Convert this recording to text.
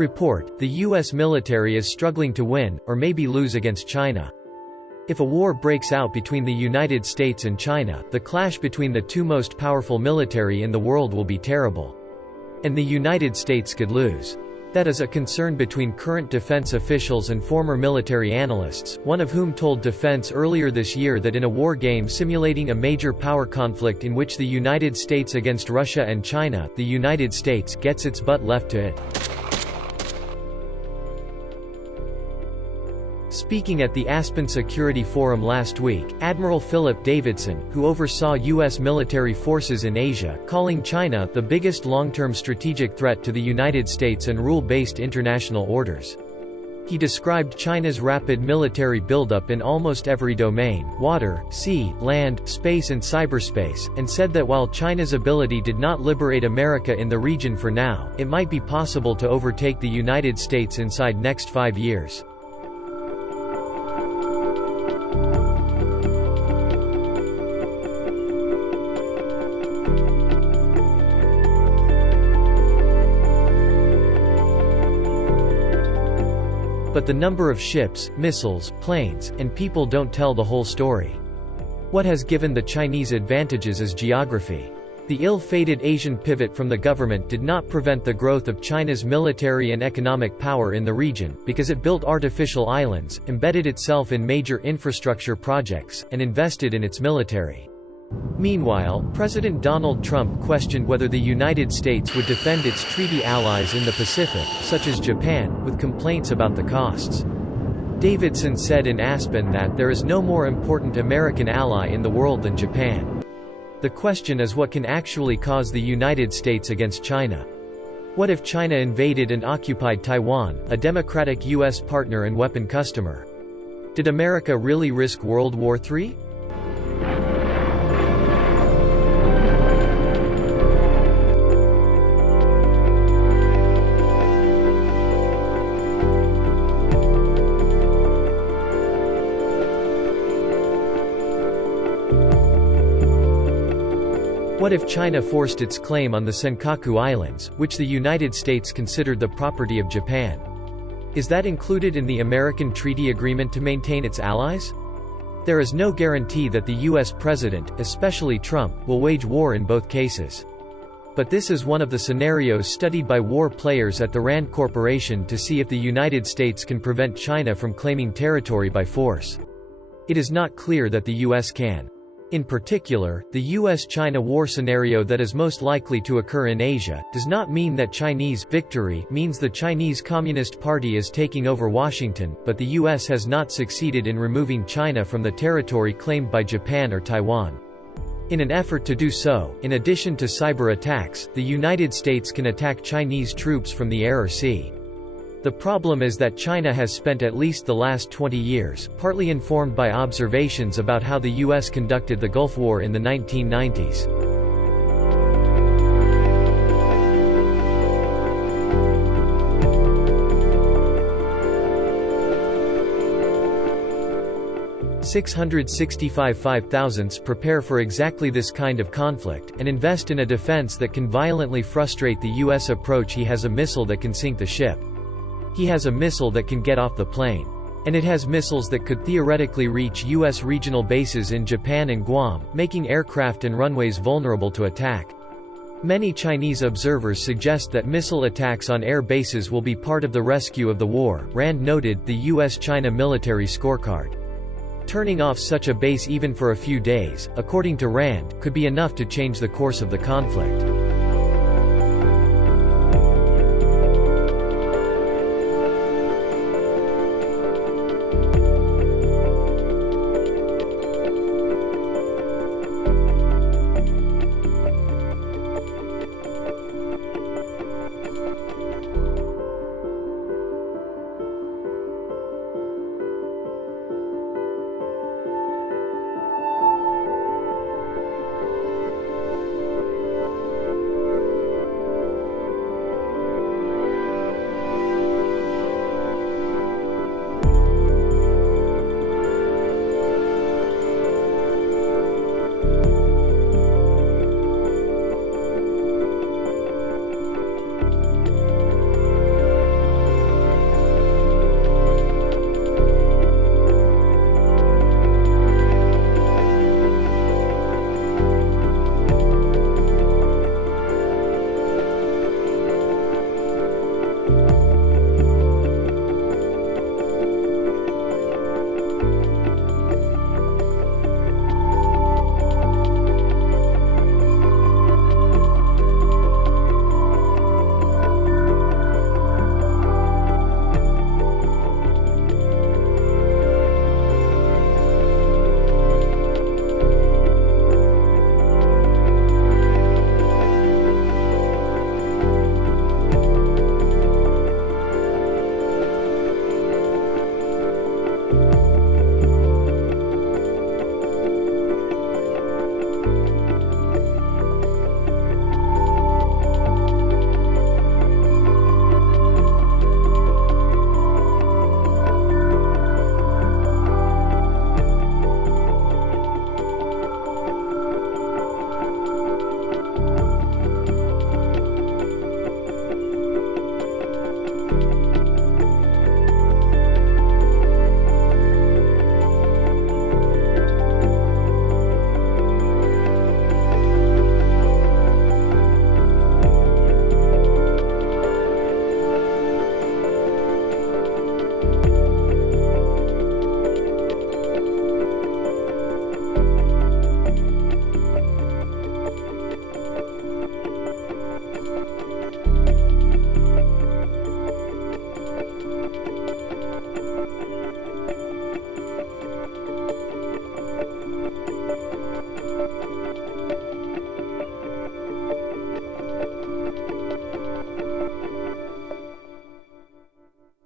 Report: the U.S. military is struggling to win, or maybe lose against China. If a war breaks out between the United States and China, the clash between the two most powerful military in the world will be terrible. And the United States could lose. That is a concern between current defense officials and former military analysts, one of whom told Defense earlier this year that in a war game simulating a major power conflict in which the United States against Russia and China, the United States gets its butt left to it. Speaking at the Aspen Security Forum last week, Admiral Philip Davidson, who oversaw U.S. military forces in Asia, calling China the biggest long-term strategic threat to the United States and rule-based international orders. He described China's rapid military buildup in almost every domain: water, sea, land, space and cyberspace, and said that while China's ability did not liberate America in the region for now, it might be possible to overtake the United States inside next 5 years. But the number of ships, missiles, planes, and people don't tell the whole story. What has given the Chinese advantages is geography. The ill-fated Asian pivot from the government did not prevent the growth of China's military and economic power in the region, because it built artificial islands, embedded itself in major infrastructure projects, and invested in its military. Meanwhile, President Donald Trump questioned whether the United States would defend its treaty allies in the Pacific, such as Japan, with complaints about the costs. Davidson said in Aspen that there is no more important American ally in the world than Japan. The question is what can actually cause the United States against China. What if China invaded and occupied Taiwan, a democratic U.S. partner and weapon customer? Did America really risk World War III? What if China forced its claim on the Senkaku Islands, which the United States considered the property of Japan? Is that included in the American treaty agreement to maintain its allies? There is no guarantee that the U.S. president, especially Trump, will wage war in both cases. But this is one of the scenarios studied by war players at the Rand Corporation to see if the United States can prevent China from claiming territory by force. It is not clear that the U.S. can. In particular, the U.S.-China war scenario that is most likely to occur in Asia, does not mean that Chinese victory means the Chinese Communist Party is taking over Washington, but the U.S. has not succeeded in removing China from the territory claimed by Japan or Taiwan. In an effort to do so, in addition to cyber attacks, the United States can attack Chinese troops from the air or sea. The problem is that China has spent at least the last 20 years, partly informed by observations about how the U.S. conducted the Gulf War in the 1990s. $665,000 prepare for exactly this kind of conflict, and invest in a defense that can violently frustrate the U.S. approach. He has a missile that can sink the ship. He has a missile that can get off the plane. And it has missiles that could theoretically reach U.S. regional bases in Japan and Guam, making aircraft and runways vulnerable to attack. Many Chinese observers suggest that missile attacks on air bases will be part of the rescue of the war, Rand noted, the U.S.-China military scorecard. Turning off such a base even for a few days, according to Rand, could be enough to change the course of the conflict.